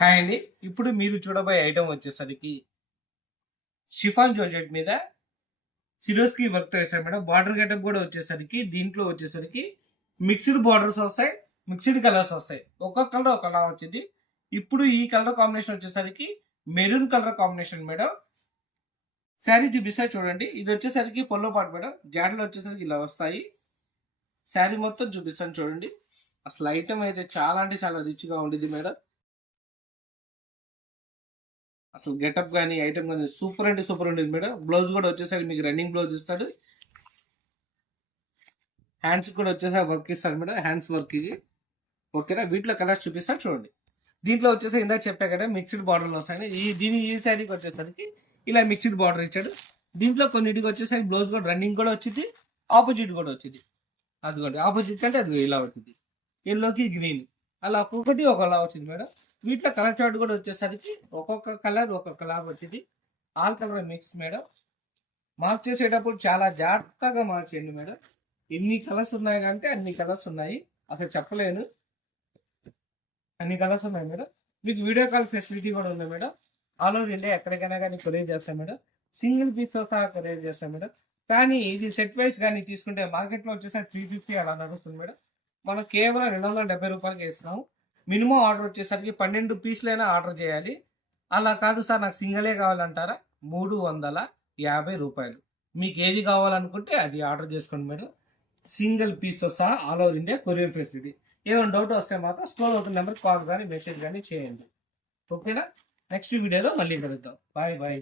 Hi అండి. ఇప్పుడు మీరు చూడబోయే ఐటమ్ వచ్చేసరికి షిఫాన్ జార్జెట్ మీద సిరోస్కి వర్క్ వేసారు మేడం. బార్డర్ గెటప్ కూడా వచ్చేసరికి దీంట్లో వచ్చేసరికి మిక్స్డ్ బార్డర్స్ వస్తాయి, మిక్స్డ్ కలర్స్ వస్తాయి. ఒక్కొక్క కలర్ ఒకలా వచ్చింది. ఇప్పుడు ఈ కలర్ కాంబినేషన్ వచ్చేసరికి maroon colour combination madam. Sari చూపిస్తా చూడండి. ఇది వచ్చేసరికి పొల్లో పాటు మేడం. జాడలు వచ్చేసరికి ఇలా వస్తాయి. శారీ మొత్తం చూపిస్తాను చూడండి. అసలు ఐటమ్ అయితే చాలా అంటే చాలా రిచ్గా ఉండేది మేడం. అసలు గెటప్ కానీ ఐటమ్ కానీ సూపర్ అంటే సూపర్ ఉండేది మేడం. బ్లౌజ్ కూడా వచ్చేసరికి మీకు రన్నింగ్ బ్లౌజ్ ఇస్తాడు. హ్యాండ్స్ కూడా వచ్చేసరికి వర్క్ ఇస్తాడు మేడం. హ్యాండ్స్ వర్క్ ఇది ఓకేనా. వీటిలో కలర్స్ చూపిస్తాను చూడండి. దీంట్లో వచ్చేసి ఇందాక చెప్పా కదా మిక్స్డ్ బార్డర్లు వస్తాయి. ఈ శారీకి వచ్చేసరికి ఇలా మిక్స్డ్ బార్డర్ ఇచ్చాడు. దీంట్లో కొన్నిటికి వచ్చేసరికి బ్లౌజ్ కూడా రన్నింగ్ కూడా వచ్చింది, ఆపోజిట్ కూడా వచ్చింది. అదిగోండి ఆపోజిట్ అంటే అది ఇలా వచ్చింది, ఎల్లోకి గ్రీన్ అలా ఒక్కొక్కటి ఒకలా వచ్చింది మేడం. వీటిలో కలర్ చార్ట్ కూడా వచ్చేసరికి ఒక్కొక్క కలర్ ఒక్కొక్కలా వచ్చింది. All colour mix madam. Mark చేసేటప్పుడు చాలా జాగ్రత్తగా మార్చేయండి మేడం. ఎన్ని కలర్స్ ఉన్నాయి అంటే అన్ని కలర్స్ ఉన్నాయి, అసలు చెప్పలేను. అన్ని కలర్స్ ఉన్నాయి మేడం. మీకు వీడియో కాల్ ఫెసిలిటీ కూడా ఉంది మేడం. ఆల్ ఓవర్ ఇండియా ఎక్కడికైనా కానీ కొరియర్ చేస్తాం మేడం. సింగిల్ పీస్తో సహా కొరియర్ చేస్తాం మేడం. కానీ ఇది సెట్ వైజ్ కానీ తీసుకుంటే మార్కెట్లో వచ్చేసరికి 350 అలా నడుస్తుంది మేడం. మనం కేవలం 270 రూపాయలకి ఇస్తున్నాము. మినిమం ఆర్డర్ వచ్చేసరికి 12 పీసులైనా ఆర్డర్ చేయాలి. అలా కాదు సార్ నాకు సింగలే కావాలంటారా, 350 రూపాయలు. మీకు ఏది కావాలనుకుంటే అది ఆర్డర్ చేసుకోండి మేడం. సింగిల్ పీస్తో సహా all over India courier facility. ఏమైనా డౌట్ వస్తే మాత్రం స్క్రోల్ అవుతున్న నెంబర్ కాల్ కానీ మెసేజ్ కానీ చేయండి. ఓకేనా. నెక్స్ట్ వీడియోలో మళ్ళీ కలుద్దాం. Bye bye.